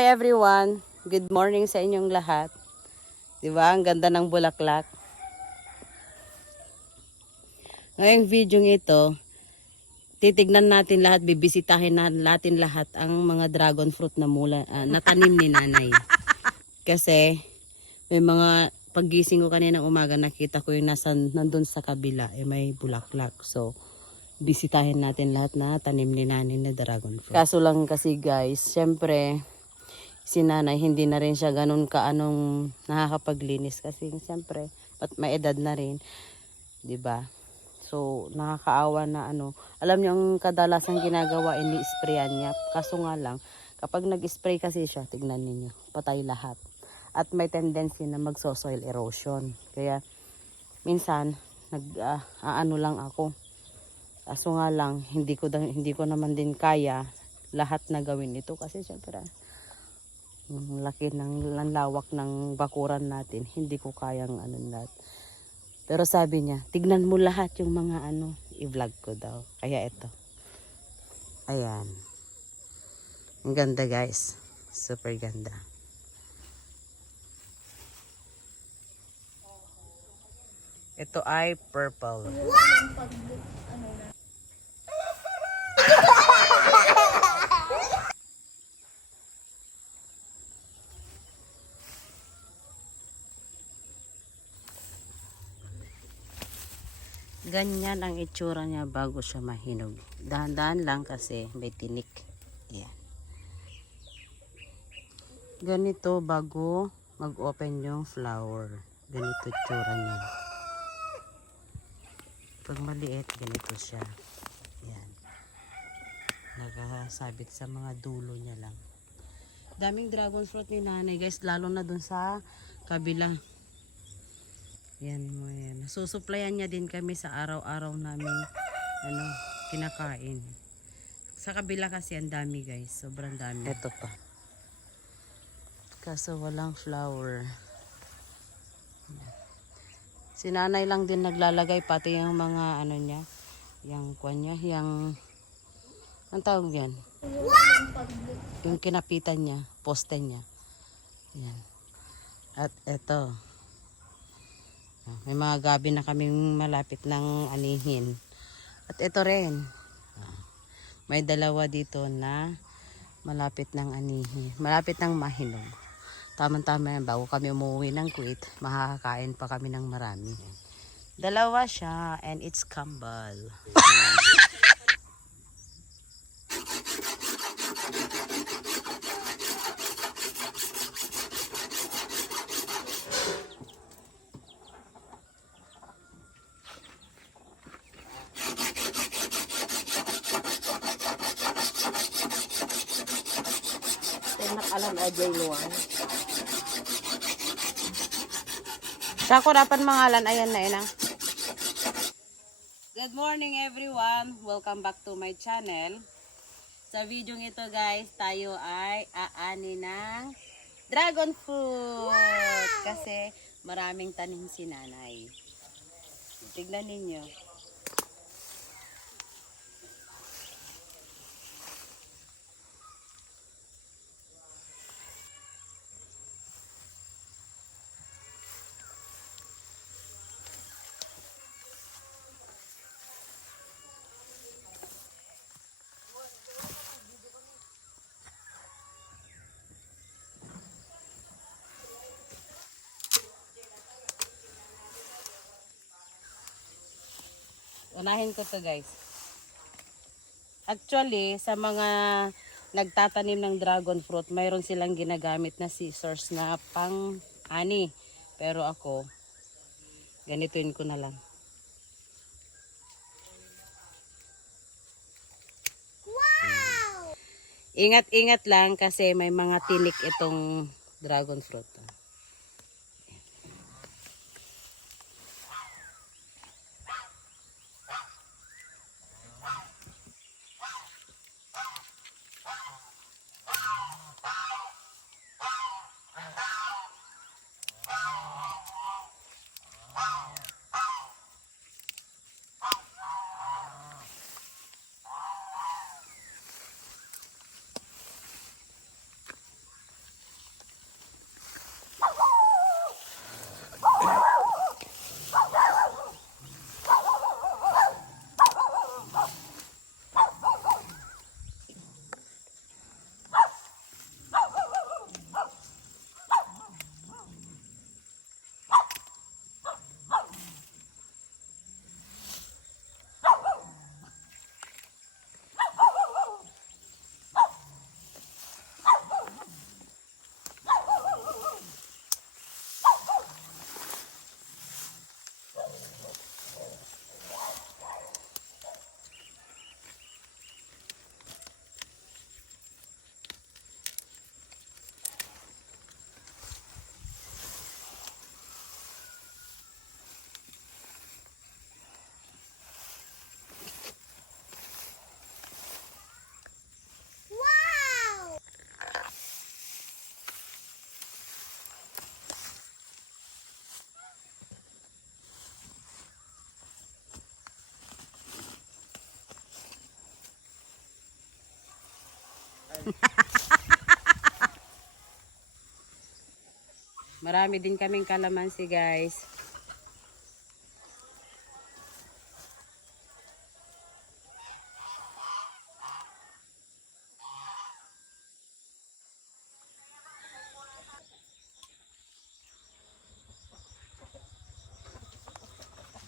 Hi everyone. Good morning sa inyong lahat. 'Di ba? Ang ganda ng bulaklak. Ngayong video ito, titignan natin lahat, bibisitahin natin lahat ang mga dragon fruit na natanim ni nanay. Kasi may mga paggising ko kanina umaga, nakita ko yung nandun sa kabila, may bulaklak. So, bisitahin natin lahat na tanim ni nanay na dragon fruit. Kaso lang kasi guys, syempre, si nanay hindi na rin siya ganun nakakapaglinis kasi siyempre may edad na rin, 'di ba? So nakakaawa na alam niyo ang kadalasan ginagawa ini-sprayan niya. Kaso nga lang kapag nag-spray kasi siya, tignan niyo, patay lahat. At may tendency na magso-soil erosion. Kaya minsan aano lang ako. Kaso nga lang hindi ko naman din kaya lahat na gawin ito kasi siyempre laki ng lawak ng bakuran natin, hindi ko kayang lahat. Pero sabi niya, tignan mo lahat yung mga i-vlog ko daw. Kaya ito. Ayan. Ang ganda guys. Super ganda. Ito ay purple. Ganyan ang itsura niya bago siya mahinog. Dahan-dahan lang kasi may tinik. Ayan. Ganito bago mag-open yung flower. Ganito itsura niya. Pag maliit, ganito siya. Ayan. Nagkasabit sa mga dulo niya lang. Daming dragon fruit ni nanay guys, lalo na dun sa kabila. Yan mo yan. Susuplayan niya din kami sa araw-araw namin kinakain. Sa kabila kasi ang dami guys, sobrang dami. Ito pa. Kaso walang flower. Si nanay lang din naglalagay pati yung mga niya, yung kanya, yung ang tawag yan? Yung kinapitan niya, poste niya. Yan. At ito. May mga gabi na kaming malapit ng anihin. At ito rin. May dalawa dito na malapit ng anihin. Malapit ng mahinog. Tama-tama yan. Bago kami umuwi ng Kuwait, makakakain pa kami ng marami. Dalawa siya and it's kambal. Alam ajay luwan. Sa ko dapat mangalan ayan na ina. Good morning everyone. Welcome back to my channel. Sa video ito guys, tayo ay aani ng dragon fruit. Wow! Kasi maraming tanim si nanay. Tignan ninyo. Unahin ko to guys. Actually, sa mga nagtatanim ng dragon fruit, mayroon silang ginagamit na scissors na pang-ani. Pero ako, ganituin ko na lang. Wow! Ingat-ingat lang kasi may mga tinik itong dragon fruit. Marami din kaming kalamansi guys.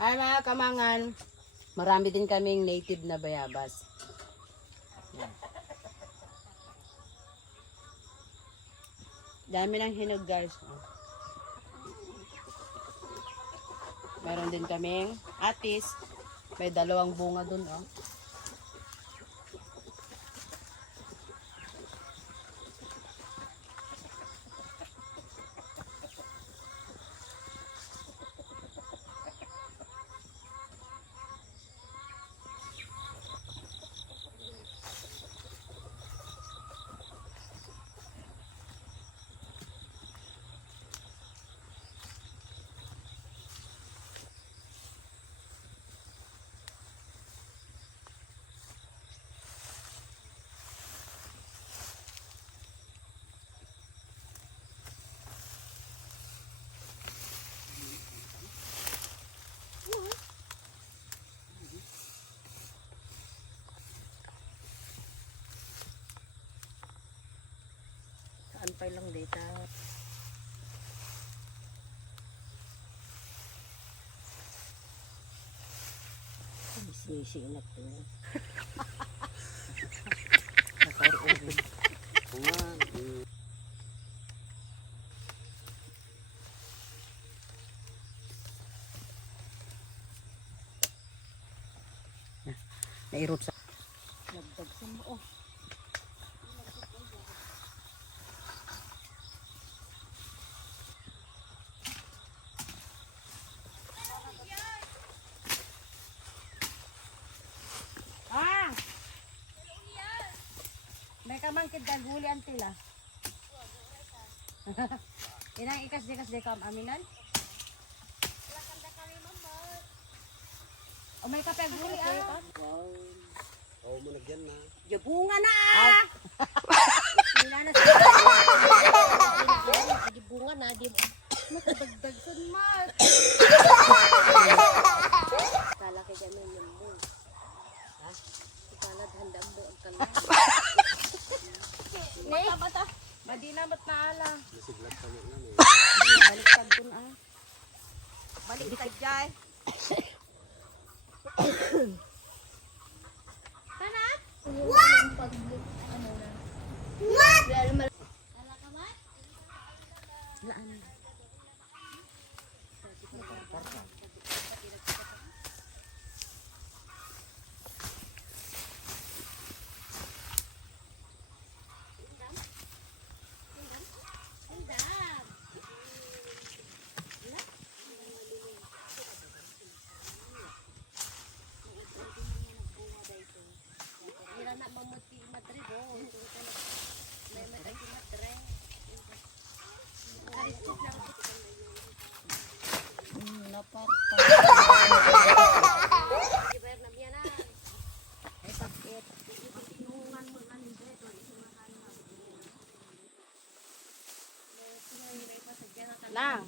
Ay mga kamangan, marami din kaming native na bayabas. Yan. Dami ng hinog guys. Meron din kaming atis. May 2 bunga dun oh. Anpay lang data. Sisi na to. Nakaroon. Nairot sa. Nagdag sa mo. May kamangkid gaguli ang tila. Inang ikas di kam aminan? O may kape guli ah. Oo mo nagyan na. Jabunga na ah. Minana sa. Bunga na, di makadagdag sa mat. Kala kay ganun yung mo. Ha? Kala handang mo ang kala. Bata. Madina mat na ala. Nasiglat sa mga eh. Baliktad dun ah. Baliktad jay. Kanat? What? Ano na? What? Kala ka mat? Laan. Anak mamuti matribo, may mataki matre. Arisip lang Naparta. ibayar na biya na. Ay sakit. Tinungan mo na nito ito. Lang.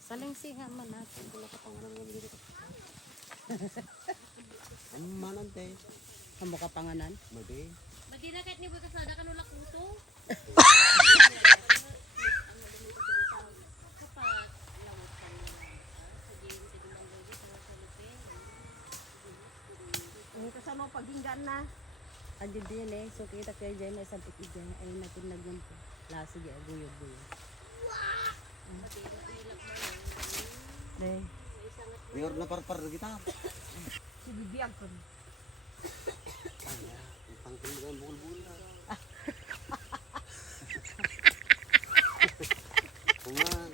Saling singa man natin. Kula ka pang nangyayon dito. Ang manante. Kamu kapanganan. Madi. Madina kahit ni bukas nada kanula kuto. Kapat lawat kayo. Sige, sige lang gawin sa salupin. Ito sa mga paginggan na. Adi din eh. So kita kayo dyan. May sampit dyan. Ay natinag lang po. Lasa dyan. Guyo-guyo. Deh. Mayor na parpar na kita. Sibibiyag ko. Ang pangkil mo ang bukol-bukol na. Kuman.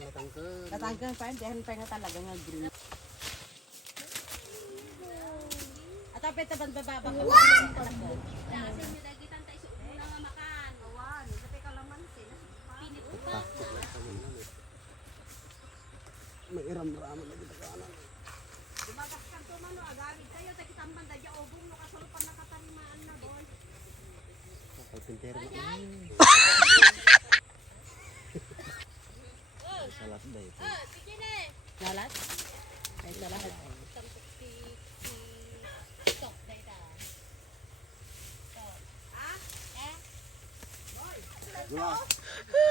Natangkal. Natanggang pa. Diyan pa nga talaga nga green. At apit na bababa. Kasi nyo dagitan tayo sa ulo nga makan. Awan. Tapi kalaman sila. Pinit ko pa. Takot lang sa mga namin. May iram-raman na kita kanan. Dumagas ka to mano. Agamit tayo. Takitamban da dya obong. Nakasulupan na katanimaan na doon. Kapal pintero na. lalat dahil. Lalat? Ay, sa lahat. Lula.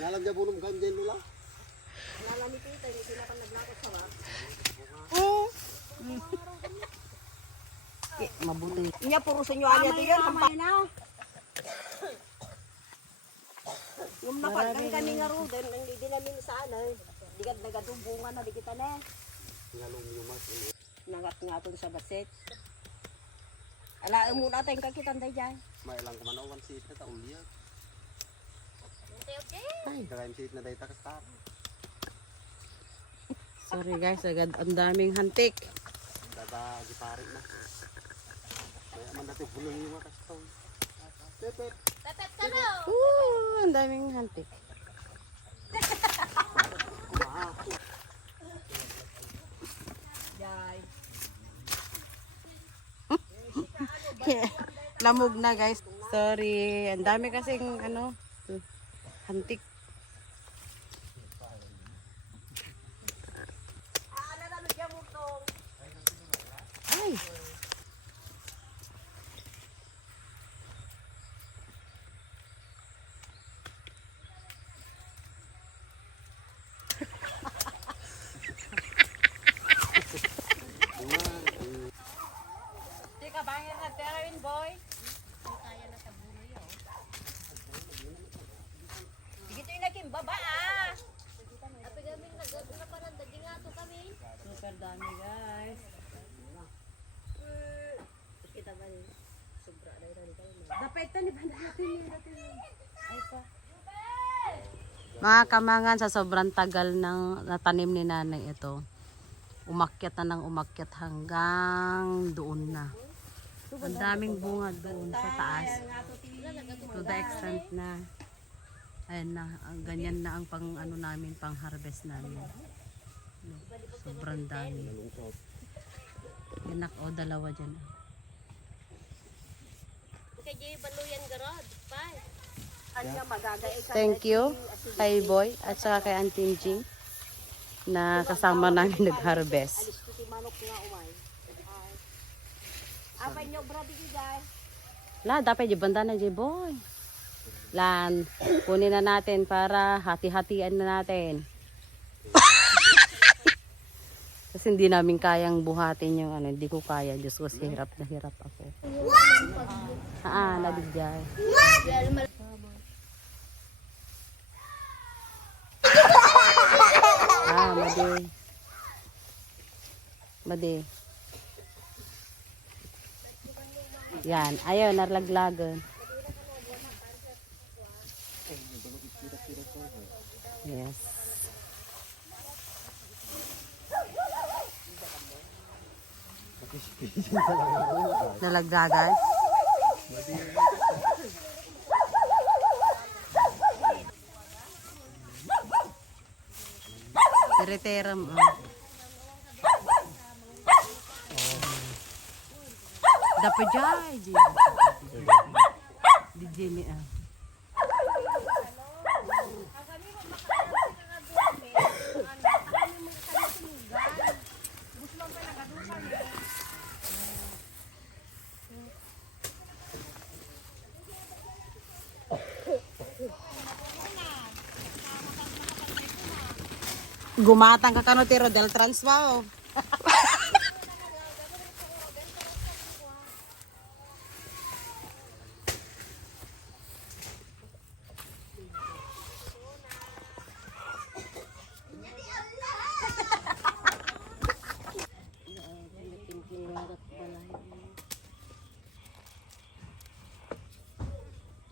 Ngalam dyan bunong kan dyan lula. Mabuti. Inya puro sa inyo alya to yan. Yung napagkan kami nga ro, hindi namin sa ano, di ka nagadubungan na di kita na. Ngalong yumas. Nangat nga to sa baset. Alaan muna tayong kakitan tayo dyan. Mailang kumanawan siit na taulya. Kakain siit na dahil takastar. Sorry guys, agad ang daming hantik. Dada gipari na. Kaya man dati bulong yung mga kastaw. Pepet. Ang daming hantik. Jai. Lamog na guys. Sorry, ang dami kasing ano, hantik. Ay. Di ka bangir na terawin boy. Dito yung naging baba ah. Super dami guys. Kita ba ni? Sobra na rin kayo. Dapat ito ni banda natin Ay pa. Mga kamangan, sa sobrang tagal ng natanim ni nanay ito, umakyat na ng umakyat hanggang doon na. Ang daming bunga doon sa taas. To the extent na ayun na, ganyan na ang pang ano namin, pang harvest namin. Sobrang dami. Yanak o dalawa dyan. Kaya Jay baluyan garod. Bye. Thank you kay Boy at saka kay Auntie Jing na kasama namin nag-harvest. Apa nyo brady guys? La, dapat yung banda na Boy. Lan, kunin na natin para hati-hatian na natin. Kasi hindi namin kayang buhatin yung ano, hindi ko kaya. Diyos ko, hirap na hirap ako. Nabigay. Madi. Madi. Yan, ayaw, narlaglagan. Yes. Nalagdagan? Tireteram. Dapat jay. Di Jimmy ah. Gumatang ka kanotero del transwao.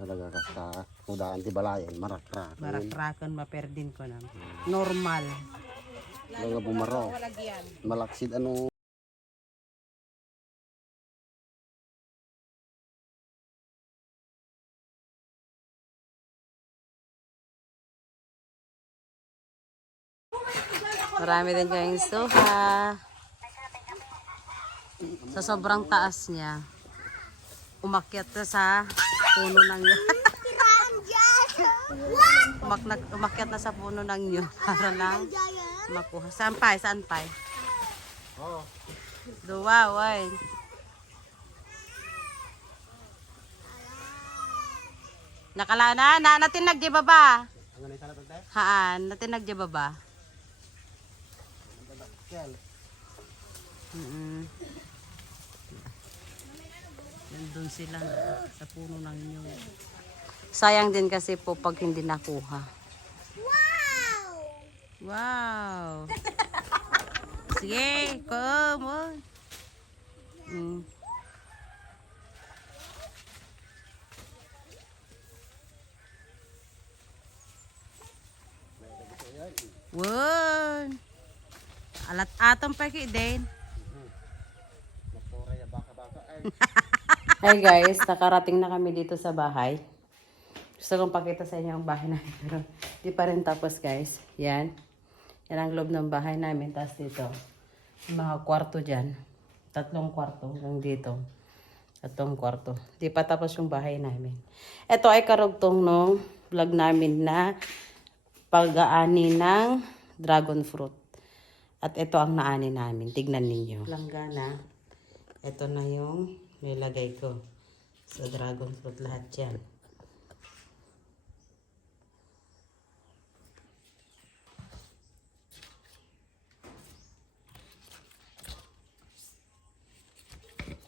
Talaga kasta kudaan ti balayan marakrak. Barakrakan maperdin ko na. Normal. Talaga bumaro. Malaksid ano. Marami din kayong suha. Sa sobrang taas niya, umakyat na sa puno ng yan. Umakyat na sa puno ng nyo para lang makuha. Saan pa? Saan pa? Oo. Duwa, way. Nakalana, natin nagbaba. Ang ganun sana tante? Haan, natin nagbaba. Kel. Nandun sila sa puno ng nyo. Sayang din kasi po pag hindi nakuha. Wow! Sige, come on. Wow! Alat atong pa din. Mapura ya baka-baka ay. Hi guys, nakarating na kami dito sa bahay. Gusto kong pakita sa inyo ang bahay namin. Pero di pa rin tapos guys. Yan. Yan ang loob ng bahay namin. Tapos dito, yung mga kwarto dyan. 3 kwarto hanggang dito. 3 kwarto. Di pa tapos yung bahay namin. Ito ay karugtong nung vlog namin na pag-aani ng dragon fruit. At ito ang naani namin. Tignan ninyo. Langgana. Ito na yung nilagay ko sa dragon fruit. Lahat yan.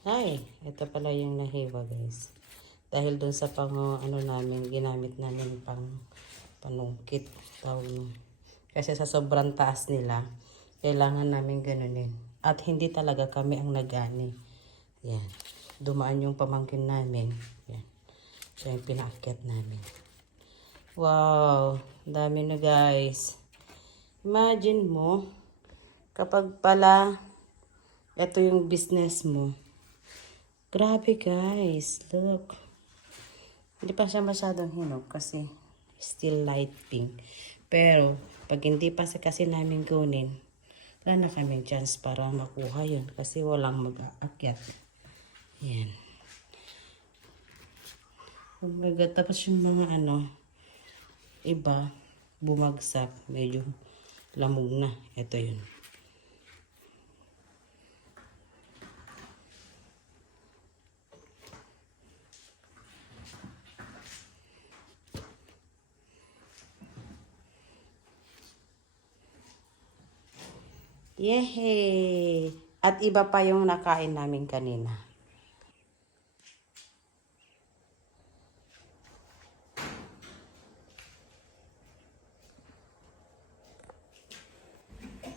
Ay, ito pala yung nahiwa guys. Dahil dun sa ano namin, ginamit namin panungkit. Tawag mo. Kasi sa sobrang taas nila, kailangan namin ganunin. At hindi talaga kami ang nag-ani. Yan. Dumaan yung pamangkin namin. Yan. Siya yung pinaakyat namin. Wow. Dami na guys. Imagine mo, kapag pala, ito yung business mo. Grabe guys, look. Hindi pa siya masyadong hinog kasi still light pink. Pero pag hindi pa kasi namin kunin, wala na kaming chance para makuha yun kasi walang mag-aakyat. Yan. Oh my God, tapos yung mga iba, bumagsak, medyo lamog na. Ito yun. Yehey! At iba pa yung nakain namin kanina.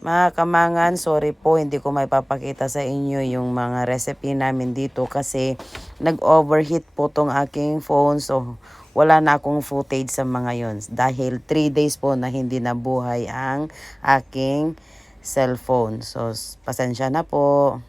Mga kamangan, sorry po, hindi ko may papakita sa inyo yung mga recipe namin dito kasi nag-overheat po tong aking phone. So, wala na akong footage sa mga yon dahil 3 days po na hindi nabuhay ang aking cellphone. So, pasensya na po.